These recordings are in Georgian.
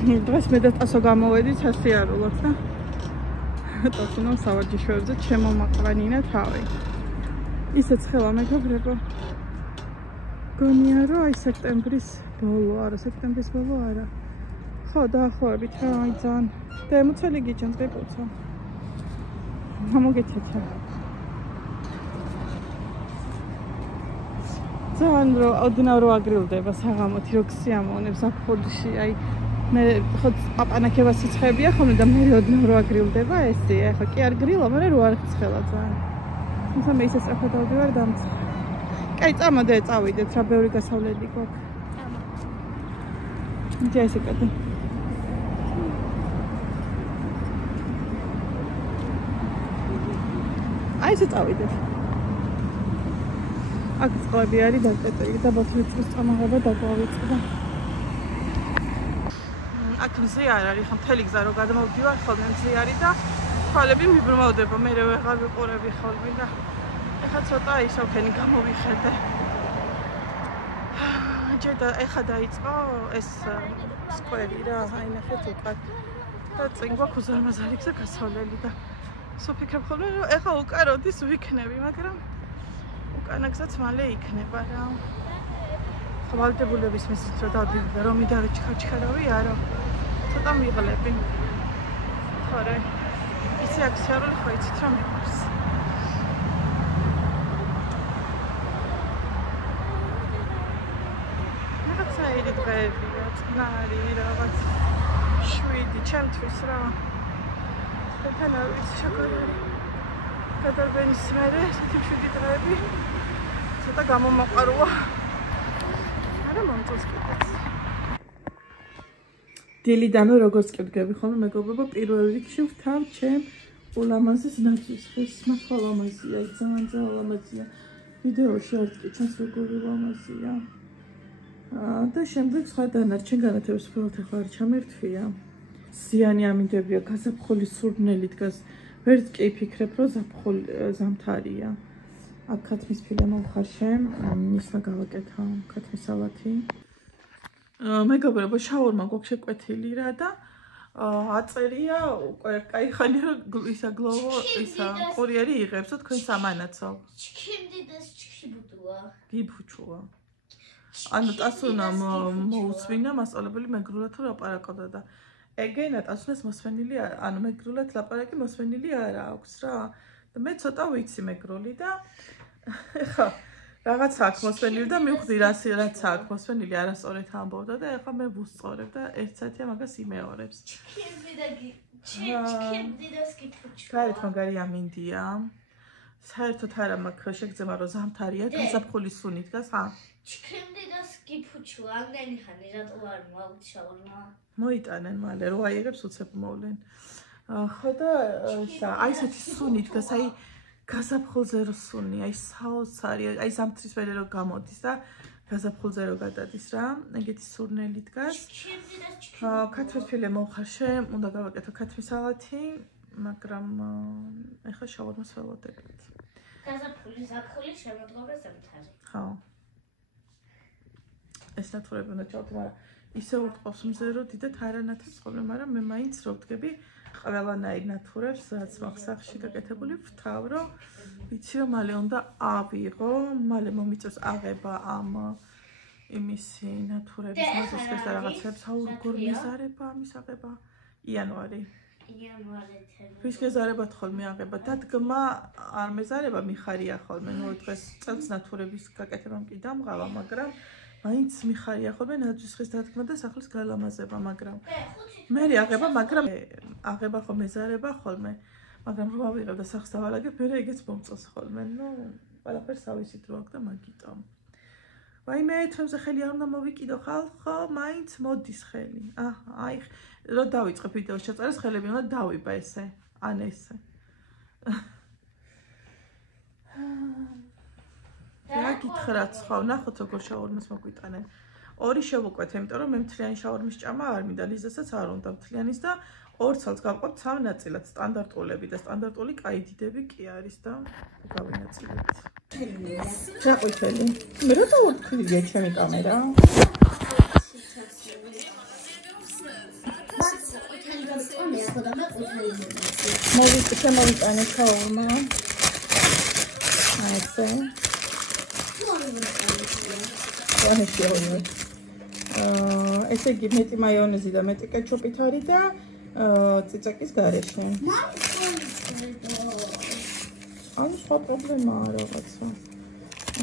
დღეს მე და ტასო გამოვედი სასიარულოდ და ტასო სავარჯიშოებზე ჩემო მაყრანინა თავი. ისეც ხელა მეგობრებო. გონია რომ აი სექტემბრის ბოლო არა. ხო, დაახლოებით რა, აი ძალიან დემოცელი გიჩენს გეპოცა. გამოგეჩეჩა. ძალიან რომ ოდნავ რო აგრილდება საღამოთი რო ქსიამოვნებს აქ ფოდში, აი მე ხო პაპანაკება სიცხებია ხოლმე და მე ოდნავ რო აგრილდება ესეა, ხო კი არ გრილა, მაგრამ რო არ ცხელა ძალიან. თუმცა მე ისე სწრაფად ავდივარ დამწყ. კაი, წამოდე, წავიდეთ, რა ბევრი გასავლელი გვაქვს. ჯერ ესე კეთე. აი ესე წავიდეთ. აქ წყლები არის დაკეტილი და ბათუმის წამაღება დაგვავიწყდა. აქ მზე არ არის, ხო მთელი გზა რო გადმოვდივარ, ხოლმე მზე არის და თვალები მიბრმავდება, მე ვეღარ ვიყურები ხოლმე და ეხლა ცოტა ისოვქენი გამოვიხედე. ჯერ და ეხლა დაიწყო ეს სკვერი რა, აი ნახეთ უკან. და წინ გვაქვს უზარმაზარი გზა გასავლელი და სოფიქრებ ხოლმე რომ ეხლა უკან როდის ვიქნები, მაგრამ უკანა გზაც მალე იქნება რა. ხვალდებულების მისით რომ დავდივარ, რომ მიდარჩქაჩქარავი არა. ცოტა მიღლები. თორე ისე აქცია რომ ხო იცით რა მიყვარს. რაღაცაირი დღეებია, წყნარი რაღაც შვიდი ჩემთვის რა. თან არ ვიცი შეგორები. გადარბენის მერე შვიდი დღეები ცოტა გამომაყაროა. არა მომწონს კიდეც. დილიდანო როგორც კი ვდგები ხოლმე მეგობრებო, პირველ რიგში ვთავ ჩემ ულამაზეს ნაძვის ხეს, მართლა ლამაზია, ძალიან ლამაზია. ვიდეოში არც კი ჩანს როგორი ლამაზია. და შემდეგ სხვა დანარჩენ განათებას უბრალოდ ახლა არ ჩამერთვია. ზიანი ამინდებია, გაზაფხულის სურნელი დგას. ვერც კი ფიქრებ, რომ ზამთარია. აქ ქათმის ფილე მომხარშე, ისმა გავაკეთა ქათმის სალათი. მეგობრებო, შაურმა გვაქვს შეკვეთილი რა და აწერია უკვე кайხანი რომ ისა გლოვო ისა კურიერი იღებსო თქვენ სამანაცო. ჩქიმდიდეს ჩქიბუტუა. გიფუჩუა. ანუ ტასუნა მოусვინა მასწავლებელი მეგრულად თუ ლაპარაკობდა და ეგენა ტასუნას მოსვენილი ანუ მეგრულად ლაპარაკი მოსვენილი არა აქვს რა. და მე ცოტა ვიცი მეგრული და ეხა რაღაც აქ მოსვენილი და მივხვდი რაც აქ მოსვენილი არასწორად ამბობდა და ეხლა მე ვუსწორებ და ერთ საათია მაგას იმეორებს. ჩქიმდიდას გიფუჩუა. გარეთ მაგარი ამინდია. საერთოდ არა მაქვს შეგძება რომ ზამთარია, გაზაფხულის სუნი დგას, ხა? ჩქიმდიდას გიფუჩუა, ამდენი ხანი რატო არ მოვჩაურნა? მოიტანენ მალე, რო აიღებს უცებ მოვლენ. ხო და აი ესეთი სუნი დგას, აი გაზაფხულზე რო სუნი, აი საოცარი, აი ზამთრის მერე რო გამოდის და გაზაფხულზე რო გადადის რა, ეგეთი სურნელი დგას. ქათმის ფილე მომხარშე, უნდა გავაკეთო ქათმის სალათი, მაგრამ ეხლა შაურმას ველოდებით. გაზაფხული, ზაფხული შემოდგომა ზამთარი. ხო. ეს ნათურები უნდა ჩავთვალო, მაგრამ ისე უტყობს მზე რომ დიდად არანათებს ხოლმე, მაგრამ მე მაინც რო ვდგები ყველანაირ ნათურებს, რაც მაქვს სახში გაკეთებული, ვთავ რომ ვიცი რომ მალე უნდა ავიღო, მალე მომიწევს აღება ამ იმისი ნათურების მოსწრეს და რაღაცებს, აუ როგორ მეზარება ამის აღება იანვარი. ვის გეზარებათ ხოლმე აღება, დადგმა არ მეზარება მიხარია ხოლმე, ნუ დღეს წელს ნათურების გაკეთებამ კი დამღავა, მაგრამ მაინც მიხარია ხოლმე ნაძვის ხის დადგმა და სახლის გალამაზება, მაგრამ მე აღება, მაგრამ აღება ხო მეზარება ხოლმე, მაგრამ რო ავიღებ და სახს დავალაგებ, მე ეგეც მომწონს ხოლმე, ნუ ყველაფერს ავისით რო აქვს და მაგიტო. ვაიმე თემზე ხელი არ უნდა მოვიკიდო ხალხო, მაინც მოდის ხელი. აი რო დავიწყებ ვიდეოს ჩაწერას, ხელები უნდა დავიბა ესე, ან ესე. რა გითხრათ ხო, ნახოთ როგორ შაურმას მოგვიტანენ. ორი შევუკვეთ, იმიტომ რომ მე მთლიანი შაურმის ჭამა არ მინდა, ლიზასაც არ უნდა მთლიანის და ორ ცალს გავყვებთ სამ ნაწილად, სტანდარტულები და სტანდარტული კაი დიდები კი არის და გავინაწილებთ. რა ყვითელი? მე რა დავთქვია ჩემი კამერა? მოვიტანე ქაურმა. ასე. ესე იგი მეტი მაიონეზი და მეტი კეჩუპით არის და წიწაკის გარეშე. ანუ სხვა პრობლემაა რაღაცა.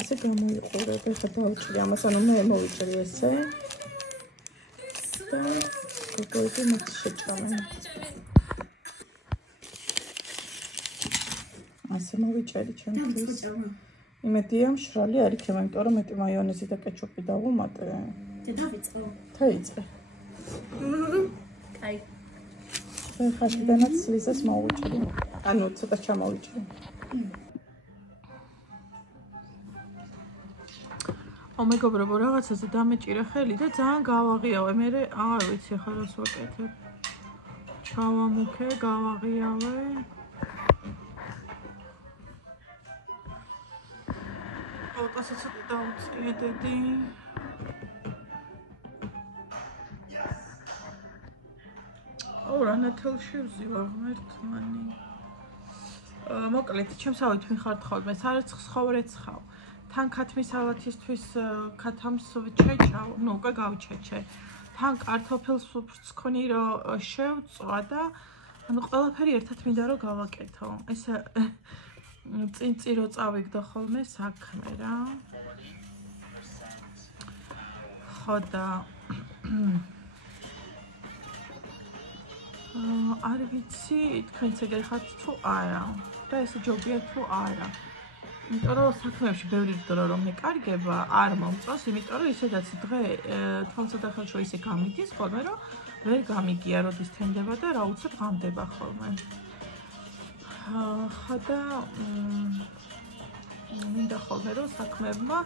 ასე გამოიყურებ, ეხლა დავჭრი ამას, ანუ მე მოვიწრი ესე. და გოგოები მათ შეჭამენ. ასე მოვიჭერი ჩემთვის. იმედია მშრალი არ იქნება, იმიტომ რომ მეტი მაიონეზი და კეჩუპი დავუმატე. და დავიწყო. დაიწყე. კაი. ხაშიდანაც ლიზას მოვიჭრი. ანუ ცოტა ჩამოვიჭრი. მეგობრებო, რაღაცაზე დამეჭირე ხელი და ძალიან გავაღიავე. მე არ ვიცი ახლა რას ვაკეთებ. ჩავამუქე, გავაღიავე. ავტოსაც დავუწიედი. რანათელში ვზივარ ღმერთმანი. მოკლედ, ჩემსავით მიხართ ხოლმე, სარეცხს ხოვრეცხავ. თან ქათმის სალათისთვის ქათამს ვჩეჩავ, ნუ უკვე გავჩეჩე. თან კარტოფილს ვფრცქონი, რომ შევწვა და ანუ ყველაფერი ერთად მინდა რომ გავაკეთო. ესე წინწი რო წავიგდო ხოლმე საქმე რა. ხო და არ ვიცი, თქვენც ეგრე ხართ თუ არა და ესე ჯობია თუ არა. იმიტომ რომ საქმეებში ბევრი დრო რომ მეკარგება, არ მომწონს, იმიტომ რომ ისედაც დღე თვალსაჩინო ისე გამიდის ხოლმე, რომ ვერ გამიგია, როდის თენდება და რა უცებ ღამდება ხოლმე. ხა და მინდა ხოლმე რომ საქმეებმა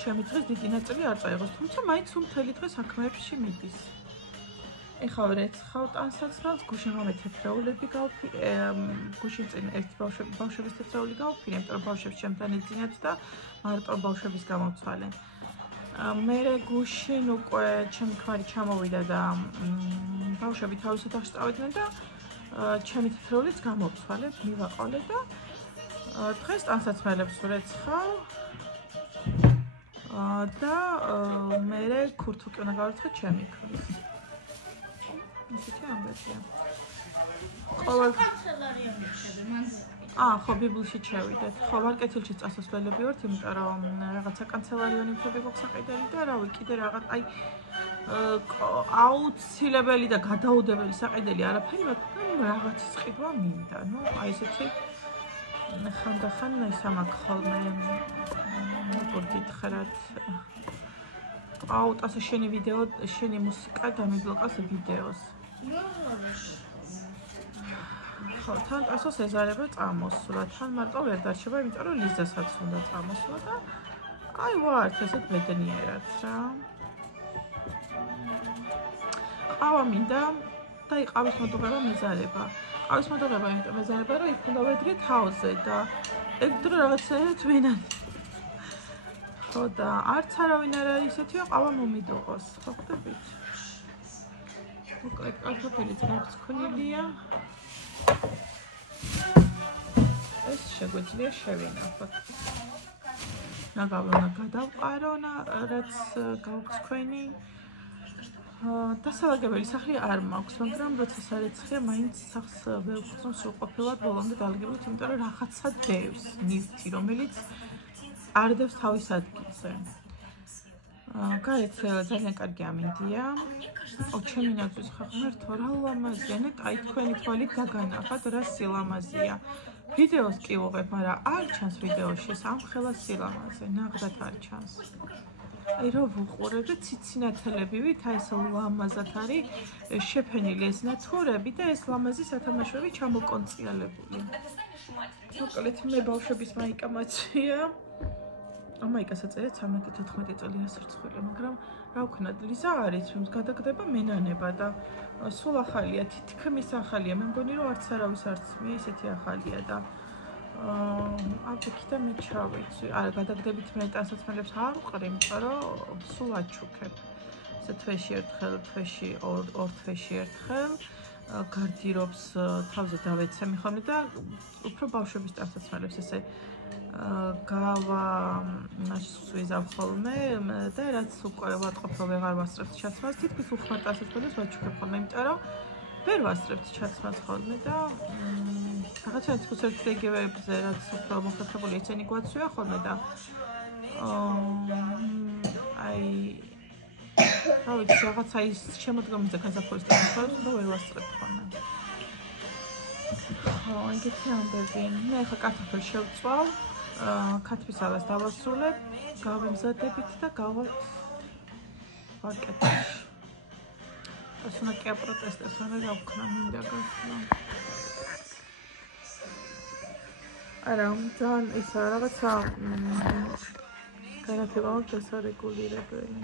ჩემი დღეს დიდი ნაწილი არ წაიღოს, თუმცა მაინც მთელი დღე საქმეებში მიდის. ეხლა ვერეცხავ ტანსაცმელს, გუშინ ღამე თეთრეულები გუშინ წინ ერთი ბავშვების თეთრეული გავფირე, იმიტომ რომ ბავშვებს ჩემთან ეძინათ და მარტო ბავშვების გამოვცვალე. მერე გუშინ უკვე ჩემი ქმარი ჩამოვიდა და ბავშვები თავის ოთახში წავიდნენ და ჩემი თეთრეულიც გამოვცვალე, მივაყოლე და დღეს ტანსაცმელებს ვერეცხავ და მერე ქურთუკი უნდა გავარცხე ჩემი ქვის. ისეთი ამბებია. ყოველ კანცელარია მიჩები, მან ხო, ბიბლში შევიდეთ. ხო, ვარკეთილში წასასვლელები ვართ, იმიტომ რომ რაღაცა კანცელარიონები გვაქვს საყიდელი და რავი, კიდე რაღაც აი აუცილებელი და გადაუდებელი საყიდელი არაფერი მაქვს, რაღაცის ყიდვა მინდა. ნუ აი ესეთი ხანდახან ისამაკ ხოლმე როგორ გითხრათ. ტასო შენი ვიდეო, შენი მუსიკა დამიბლოკავს ვიდეოს. ხო, თან ტასოს ეზარება წამოსვლა, თან მარტო ვერ დარჩება, იმიტომ რომ ლიზასაც უნდა წამოსვლა და აი ვართ ესეთ ბედნიერად რა. ყავა მინდა და იყავის მოდუღება მეზარება. ყავის მოდუღება იმიტომ მეზარება, რომ იქ უნდა ვედგე თავზე და ეგ დრო რაღაცაერად ვენანი. ხო და არც არავინ არ არის ისეთია, ყავა მომიდოღოს, ხო ხდებით? მოკლედ კარტოფილი წამწქონილია. ეს შეგვიძლია შევინახოთ. ნაგავნა გადავყარო, რაც გავგცქვენი. დასალაგებელი სახლი არ მაქვს, მაგრამ როცა სარეცხია, მაინც სახლს ვერ ვხსნო სრულყოფილად ბოლომდე დალაგებულით, იმიტომ რომ რაღაცა დევს ნივთი, რომელიც არ დევს თავის ადგილზე. გარეთ ძალიან კარგი ამინდია. ჩემი ნაცვის ხახმერთო რა ლამაზია, აი თქვენი თვალით დაგანახათ რა სილამაზია. ვიდეოს კი ვუღებ, მაგრამ არ ჩანს ვიდეოში სამხელა სილამაზე, ნაღდათ არ ჩანს. აი რო ვუყურებ და ციცინათელებივით აი ეს ლამაზად არის შეფენილი ეს ნათურები და ეს ლამაზი სათამაშოები ჩამოკონციალებული. მოკლედ მე ბავშვების მაიკამაცია. ამაიკას აწერეთ 13-14 წელი ასერცხვილი, მაგრამ რა ვქნათ, ლიზა არის, გადაგდება მენანება და სულ ახალია, თითქმის ახალია. მე მგონი რომ არც არავის არც მე ესეთი ახალია და აბიქი და მე ჩავიცი. არა, გადაგდებით მე ტანსაცმელებს არ ვყრი, იმიტომ რომ სულ აჩუქებ. ესე თვეში ერთხელ, თვეში ორ თვეში ერთხელ გარდირობს თავზე დავეცემი ხოლმე და უფრო ბავშვების ტანსაც მალებს ესე გავა ვიზავ ხოლმე და რაც უკვე ვატყობ რომ ვეღარ ვასწრებთ ჩაცმას თითქმის უხმარ ტანსაც მალებს ვაჩუქებ ხოლმე იმიტომ რომ ვერ ვასწრებთ ჩაცმას ხოლმე და რაღაცა თქოს იგივეებზე რაც უფრო მოხერხებული ეცენი გვაცვია ხოლმე და აი რა ვიცი რაღაცა ის შემოდგომის და გაზაფხულის ტანსაც და ვერ ვასწრებთ ხოლმე ეგეთი ამბები მე ახლა კარტოფილს შევწვალ ქათმის ალას დავასრულებ გავემზადებით და გავართ ვაკეთებ ეს უნდა კი აპროტესტეს არა რა ვქნა მინდა გასვლა არა ძალიან ისა რაღაცა განათება აქვს დასარეგულირებელი